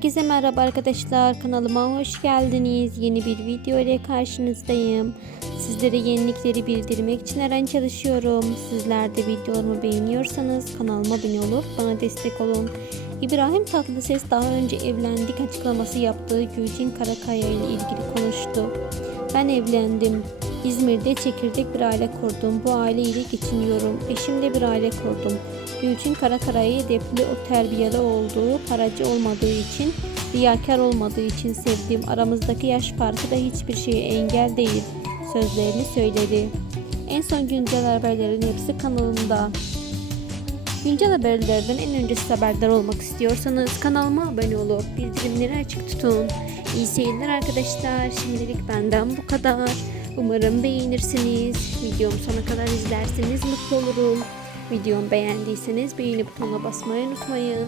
Herkese merhaba arkadaşlar kanalıma hoş geldiniz. Yeni bir video ile karşınızdayım. Sizlere yenilikleri bildirmek için her an çalışıyorum. Sizler de videolarımı beğeniyorsanız kanalıma abone olup bana destek olun. İbrahim Tatlıses daha önce evlendik açıklaması yaptığı Gülçin Karakaya ile ilgili konuştu. Ben evlendim. İzmir'de çekirdek bir aile kurdum. Bu aile ile geçiniyorum. Eşimle bir aile kurdum. Gülçin Karakara'yı hedefli o terbiyeli olduğu, paracı olmadığı için, riyakar olmadığı için sevdiğim aramızdaki yaş farkı da hiçbir şeye engel değil sözlerini söyledi. En son güncel haberlerin hepsi kanalımda. Güncel haberlerden en önce siz haberdar olmak istiyorsanız kanalıma abone olup bildirimleri açık tutun. İyi seyirler arkadaşlar. Şimdilik benden bu kadar. Umarım beğenirsiniz. Videomu sona kadar izlerseniz mutlu olurum. Videomu beğendiyseniz beğeni butonuna basmayı unutmayın.